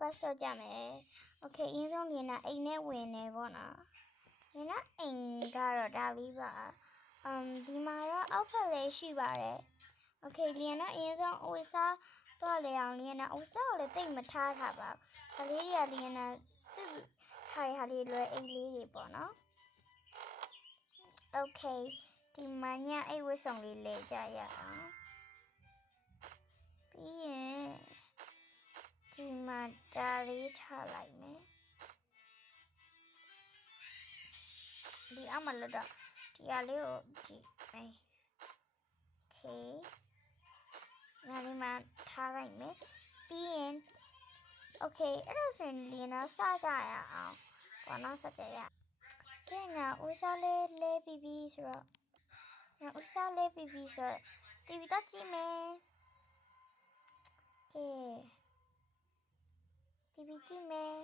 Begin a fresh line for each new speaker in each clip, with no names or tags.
focus လုပ်ကြမယ်။ Okay အရင်ဆုံးလင်နာအိမ်နဲ့ဝင်နေပေါ့နော်။လင်နာအိမ်ကတော့ဒါလေးပါ။ um ဒီမှာတော့အောက်ဖက်လည်းရှိပါတယ်။ Okay လင်နာအရင်ဆုံးဝေစားတော့လေအောင်လင်နာဝေစားကိုလည်းတိတ်မထားတာပါ။ဒါလေးတွေကလင်နာစုထိုင်ဟာလေးလွယ်အိမ်လေးတွေပေါ့နော်။ Okay ဒီမှာညအိတ်ဝတ်ဆောင်လေးလဲကြရအောင်။ပြီးရင် ဒီမှာဒါလေးထားလိုက်မယ်ဒီအမလို့တော့ဒီအလေးကိုဒီအဲโอเคငါလေးမှာထားလိုက်မယ်ပြီးရင်โอเคအဲ့ဒါဆိုရင်လင်းတော့စကြရအောင်ဘာလို့စကြရကဲငါဦးစားလေးလဲပြီးပြီဆိုတော့ငါဦးစားလဲပြီးပြီဆိုတော့တီဗီတော့ကြည့်မယ်ကဲ တီဗီကြည့်မယ်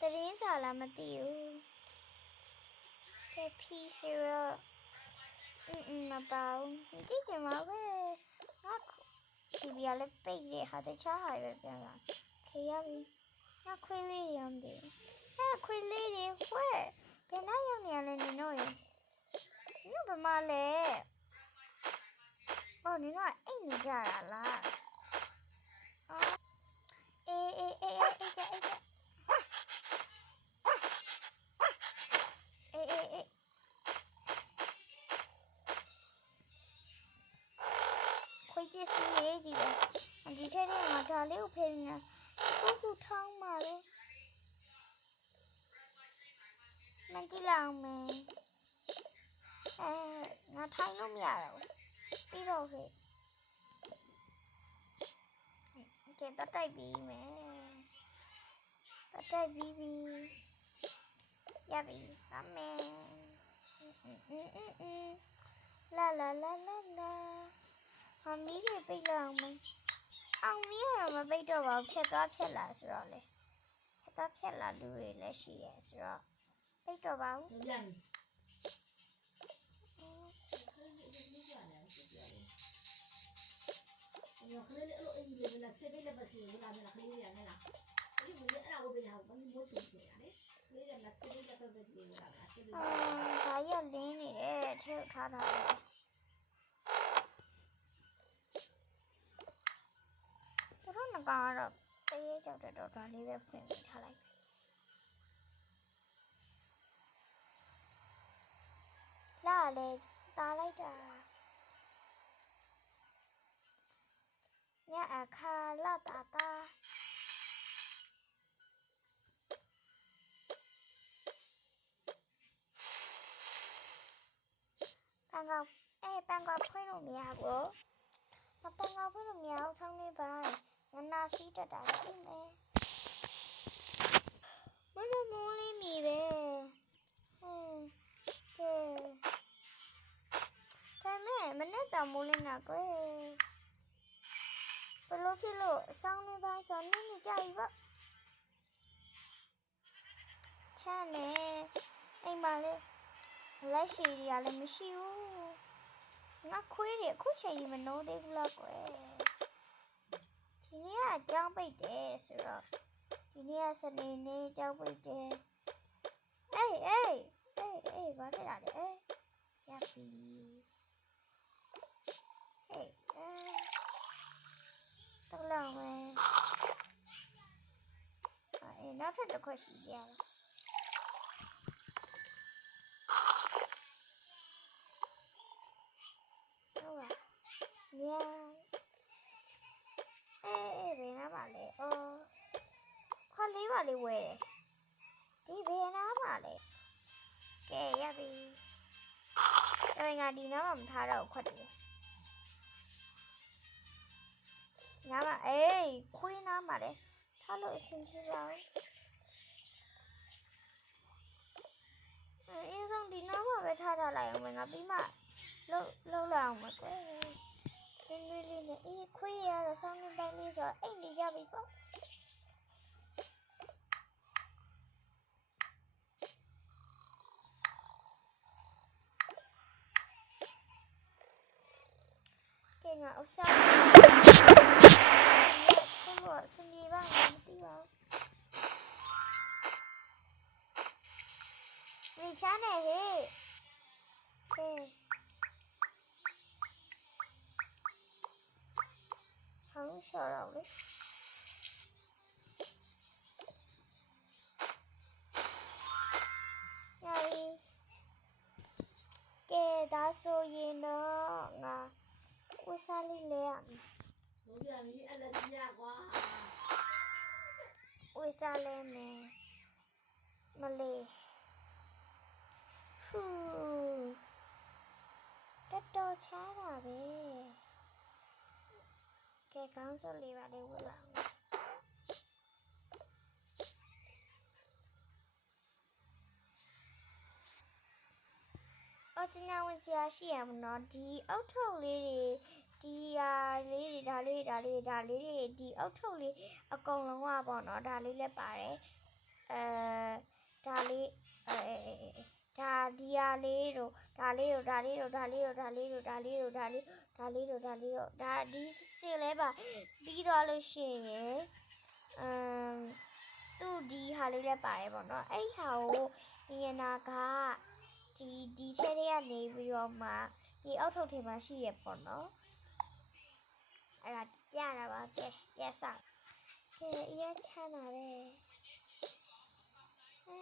တရင်စာလားမသိဘူးကဲဖီဆိုတော့အင်းအင်းမပါဘူးကြည့်ချင်ပါပဲငါတီဗီကလည်းပိတ်တဲ့ဟာတခြားဟာပဲပြန်လာခေရပြီငါခွေးလေးရမ်းတယ်အဲခွေးလေးတွေဝဲဘယ်နှရောက်နေရလဲနင်တို့ရေနင်တို့ဘာမှလဲ အော်နင်တို့ကအိတ်နေကြတာလားအော်အေးအေးအေးအေးအေးကြအေးကြအေးအေးအေးခွေးပစ္စည်းလေးကြီးပဲဒီထက်ထဲမှာဒါလေးကိုဖယ်နေတာခုခုထောင်းပါလေမကြည့်လောက်မယ်အဲငါထိုင်လို့မရတော့ဘူး ပြီးတော့ခေကဲတော့တိုက်ပြီးမယ်တော့တိုက်ပြီးပြီရပြီအမေလာလာလာလာလာမမီးတွေပိတ်လောက်အောင်မယ်အောင်မီးကတော့မပိတ်တော့ပါဘူးဖြတ်သွားဖြတ်လာဆိုတော့လေဖြတ်သွားဖြတ်လာလူတွေလည်းရှိရဲဆိုတော့ပိတ်တော့ပါဘူး
de la se ve la pasión de la de la gente ya la ni mo era wo be ya ba ni mo chu chu ya le ni la la se ve la to be de la la se ve
အာဒါရလင်းနေတယ်ထဲထားတာသူတို့ငကောင်ကတော့တရေကြောက်တဲ့တော့ဒါလေးပဲဖွင့်ပေးထားလိုက်လာလေတားလိုက်တာညအ ခါလာတာတာပန်ကောင်အေးပန်ကောင်ဖွင့်လို့မရဘူးမပန်ကောင်ဖွင့်လို့မရအောင်ဆောင်းနေပါငနာစီးတက်တာလေမယ်မနမိုးလေးမီပဲဟင်းကဲဒါမဲ့မနဲ့တောင်မိုးလေးနာကွယ်ဘ လို့ဖြစ်လို့ဆောင်းနေပါဆိုနင်းနေကြပြီပေါ့ချမ်းနေအိမ်မှာလေလက်ရှိတွေကလည်းမရှိဘူးငါခွေးတွေအခုချိန်ကြီးမနိုးသေးဘူးလားကွယ်ဒီနေ့ကအကြောင်းပိတ်တယ်ဆိုတော့ဒီနေ့ကစနေနေ့အကြောင်းပိတ်တယ်အေးအေးအေးအေးဘာဖြစ်လာလဲအေးရပြီအေးအေး တော့လောင်းမယ်အေးနောက်ထပ်တစ်ခွက်ရှိရလားဟုတ်ပါညာအေးအေးဘယ်နားပါလဲအော်ခွက်လေးပါလေးဝဲတယ်ဒီဘယ်နားပါလဲကဲရပြီအဲ့ငါဒီနားမှာမထားတော့ဘူးခွက်တယ် နားမှာအေးခွေးနားမှာလေထားလို့အဆင်ပြေပါဘူးအဲအင်းဆုံးဒီနားမှာပဲထားထားလိုက်အောင်မယ်ငါပြီးမှလုံးလုံးလောက်အောင်မကွယ်။ဒီလေးလေးနဲ့အေးခွေးရတော့ဆောင်းနေ ပိုင်းလေးဆိုတော့အိတ်နေကြပြီပေါ့။ကဲငါအစားချက်လို့စမြေပါမသိပါ ဘူးဒီချမ်းနေဟေးကဲဟောင်းရှော်တော့လေယာရီကဲဒါဆိုရင်တော့ငါဝစားလေးလဲရမယ်
ဘိုးပြမီအဲ့လက်ကြီးရကွာ
ဝေစားလဲမယ်မလေးဟူတော်တော်ချားတာပဲကဲကောင်းစုပ်လေးပါလေးဝေလာအောင်အော်ကျညာဝင်စရာရှိရမနော်ဒီအောက်ထုတ်လေးတွေ ဒီဟာလေးတွေဒါလေးဒါလေးဒါလေးတွေဒီအောက်ထုတ်လေးအကုန်လုံးကပေါ့နော်ဒါလေးလည်းပါတယ်အဲဒါလေးအဲဒါဒီဟာလေးတို့ဒါလေးတို့ဒါလေးတို့ဒါလေးတို့ဒါလေးတို့ဒါလေးတို့ဒါလေးဒါလေးတို့ဒါလေးတို့ဒါဒီစစ်လဲပါပြီးသွားလို့ရှိရင်အမ်သူဒီဟာလေးလည်းပါတယ်ပေါ့နော်အဲ့ဒီဟာကိုဒီရနာကဒီဒီထဲထဲကနေပြီးတော့မှဒီအောက်ထုတ်ထဲမှာရှိရပေါ့နော် အဲ့ဒါပြတာပါကဲရက်စားကဲအရင်ချမ်းတာပဲအင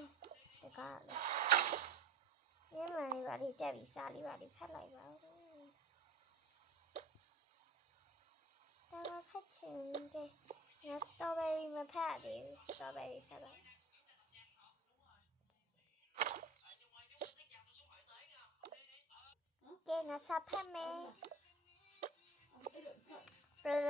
်းတကားလေညမလေးပါလေးတက်ပြီးစားလေးပါလေးဖက်လိုက်ပါဦးဒါမှဖက်ချင်တယ်ငါစတော်ဘယ်ရီမဖတ်သေးဘူးစတော်ဘယ်ရီဖတ်ပါကဲ ငါစာဖတ်မယ်
အဲ့လိုဆော့
ဘလ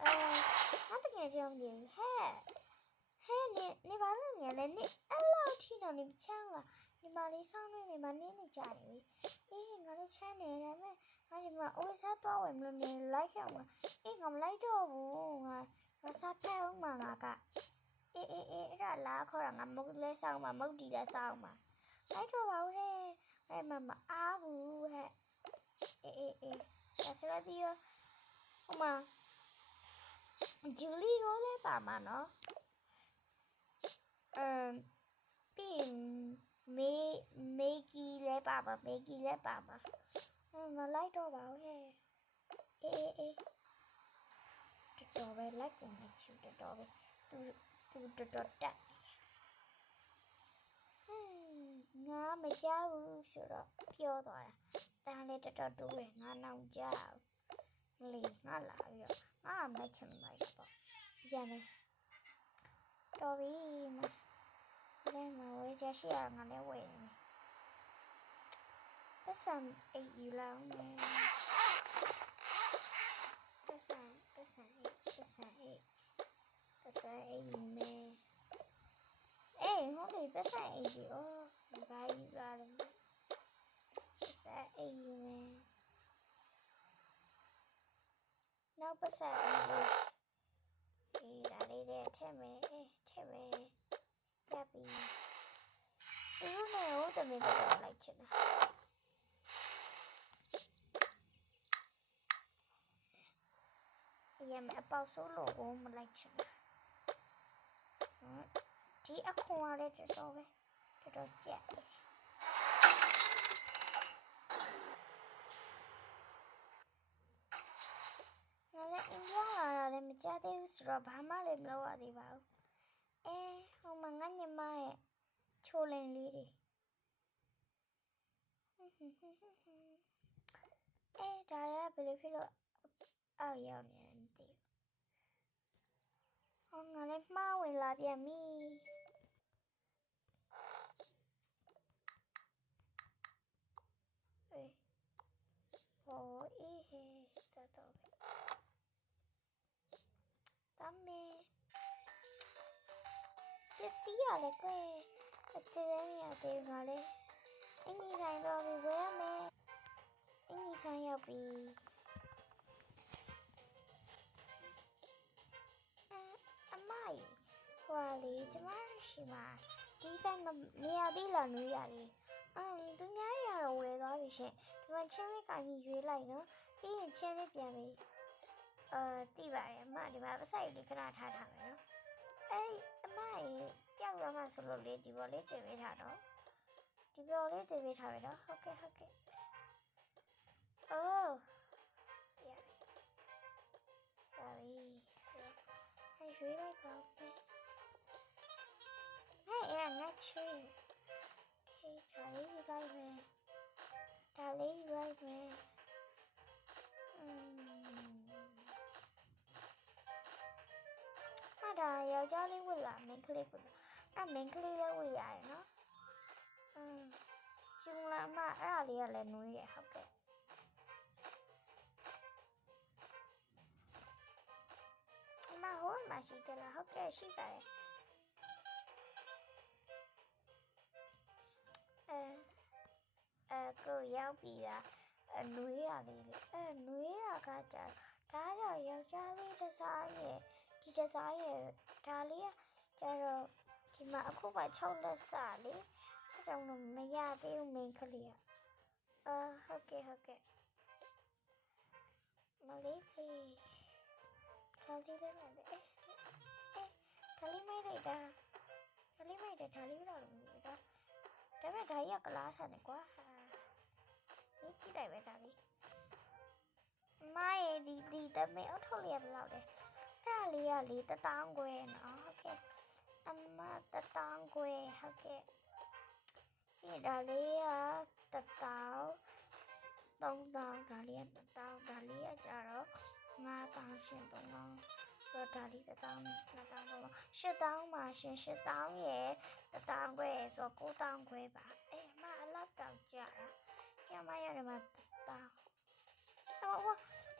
အဲငါတကယ်ကြောင်းကြီးဟဲ့ဟဲ့နေနေပါလို့နေလဲနေအဲ့လောက်ထိတော့နေချမ်းလားဒီမလေးဆောင်းနေနေမနေနေကြတယ်အေးငါလည်းချမ်းနေတယ်မဲ့ငါဒီမှာအိုးစားတော့ဝင်မလို့နေလိုက်ရအောင်အေးငါမလိုက်တော့ဘူးငါငါစားဖက်အောင်မှာငါကအေးအေးအေးအဲ့ဒါလားခေါ်တာငါမုတ်လဲဆောင်းမှာမုတ်တီလဲဆောင်းမှာ လိုက်တော့ပါဦးဟဲ့အဲ့မမအားဘူးဟဲ့အေးအေးအေးဒါဆိုတော့ဒီရောဟိုမှာဂျူလီရောလဲပါမှာနော်အမ်ပြီးရင်မေမေဂီလဲပါမှာမေဂီလဲပါမှာအဲ့မလိုက်တော့ပါဘူးဟဲ့အေးအေးအေးတော် ငါမကြောက်ဘူးဆိုတော့ပြောသွားတာတန်းလေးတော်တော်တိုးတယ်ငါနောက်ကြောက်မလီငါလာပြီးတော့ငါမချင်လိုက်တော့ပေါ့ရမယ်တော်ပြီမလဲမဝေးချရှိရငါလည်းဝေးနေပတ်စံအိတ်ယူလာအောင်မယ်ပတ်စံပတ်စံအိတ်ပတ်စံအိတ်ပတ်စံအိတ်ယူမယ်အေးဟုတ်တယ်ပတ်စံအိတ်ယူအော် ဘာယူလာလဲပတ်စံအိတ်ယူမယ်နောက်ပတ်စံအိတ်လေးအေးဒါလေးနဲ့ထည့်မယ်အေးထည့်မယ်ပြပြီသူတို့နဲ့ဟိုတမင်တော့လိုက်ချင်တာရမယ်အပေါက်ဆိုးလို့ကိုမလိုက်ချင်ဘူးဟမ်ဒီအခွန်ရတဲ့တော်တော်ပဲတော်တော်ကြက်တယ်ငါလည်းအင်ဂျင်လာတာလည်းမကြသေးဘူးဆိုတော့ဘာမှလည်းမလုပ် ရသေးပါဘူးအဲဟိုမှာငါညီမရဲ့ချိုးလင်လေးတွေအဲဒါလည်းဘယ်လိုဖြစ်လို့အောက်ရောက်နေတယ်မသိဘူး။ဟောငါလည်းမှားဝင်လာပြန်ပြီ။အေး လေကွယ်အတည်းရတဲ့ငါလည်းအင်ကြီးဆိုင်တော့ပြီးဝယ်ရမယ်။အင်ကြီးဆိုင်ရောက်ပြီ။အအမကြီးဟိဟိုဟာလေကျမတို့ရှိမှာဒီဆိုင်မနေရာသေးလားနွေးရလေအမ်သူများတွေကတော့ဝယ်သွားပြီရှင်ဒီမှာချင်းလေးကင်ပြီးရွေးလိုက်နော်ပြီးရင်ချင်းလေးပြန်ပြီးအာတိပါတယ်အမဒီမှာပစိုက်လေးခဏထားထားမယ်နော်အဲ့အမရေ ပြောက်သွားမှဆိုလို့လေဒီဘောလေးတင်ပေးထားတော့ဒီဘောလေးတင်ပေးထားပြီနော်ဟုတ်ကဲ့ဟုတ်ကဲ့အိုးရပါပြီအဲ့ရွေးလိုက်ပါဦးမယ် Hey, era not true. Okay, Charlie, you like me. Charlie, you like me. ။ဟာဒါယောက်ျားလေးဝတ်လာမင်းကလေးဝတ်လာ။ အဲ့မင်းကလေးလည်းဝတ်ရတယ်နော်။อืมရှင်လာအမအဲ့ဒါလေးကလည်းနွေးတယ်ဟုတ်ကဲ့။အမဟိုမှာရှိတယ်လားဟုတ်ကဲ့ရှိပါတယ်။အဲအဲကိုရောက်ပြီလားအနွေးရလေးလေအဲနွေးရကကြဒါကြောင့်ယောက်ျားလေးဒီဇိုင်းရဲ့ဒီဒီဇိုင်းရဲ့ဒါလေးကကျတော့ ဒီမှာအခုမှ6လက်စလေအဲကြောင့်တော့မရသေးဘူး main ကလေးอ่ะအာဟုတ်ကဲ့ဟုတ်ကဲ့မလေးလေးဒါလေးလည်းမလေးအဲဒါလေးမိုက်လိုက်တာဒါလေးမိုက်တယ်ဒါလေးဘယ်လိုလုပ်လဲဒါဒါပေမဲ့ဒါကြီးကကလားဆန်တယ်ကွာဒီကြည့်လိုက်ပဲဒါလေးမရဲ့ဒီဒီတမင်အထုတ်လေးရဘယ်လောက်လဲအဲ့ဒါလေးကလေတတောင်းခွဲနော်ဟုတ်ကဲ့ အမတတောင်းခွဲဟုတ်ကဲ့ဒီဒါလေးကတတောင်းသုံးတောင်းဒါလေးကတတောင်းဒါလေးကကြတော့ငါးတောင်းရှင်သုံးတောင်းဆိုတော့ဒါလေးတတောင်းနှစ်တောင်းသုံးတောင်းရှစ်တောင်းမှာရှင်ရှစ်တောင်းရဲ့တတောင်းခွဲဆိုတော့ကိုးတောင်းခွဲပါအေးမအလောက်တောင်ကြတာညမရတယ်မတောင်းအော်ဝ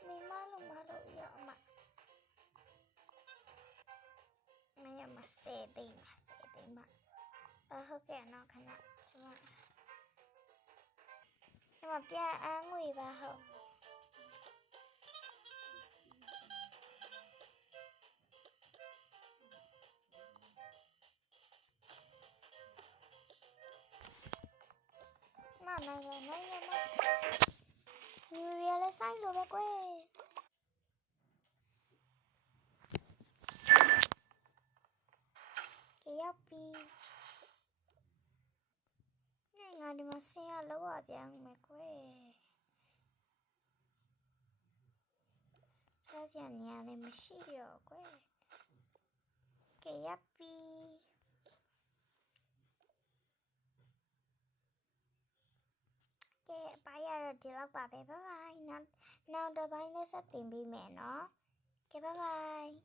မိမလုံးမလို့ရအ မမရမစေသိမစေသိမအဟုတ်ကဲ့နော်ခဏကျွန်မကျွန်မပြန်အန်းငွေပါဟုတ်မနိုင်ရနိုင်ရမညူရလဲဆိုင်လို့ပဲကွယ်ကရောက်ပြီနိုင်ငါ ဒီမှာဆင်းရလောက်ရပြန်မယ်ကွယ်ဒါစရနေရလည်းမရှိတော့ကွယ်ကရောက်ပြီကဲအပိုင်းရတော့ဒီလောက်ပါပဲဘိုင်ဘိုင်နောက်နောက်တစ်ပိုင်းလည်းဆက်တင်ပေးမယ်နော်ကဲဘိုင်ဘိုင်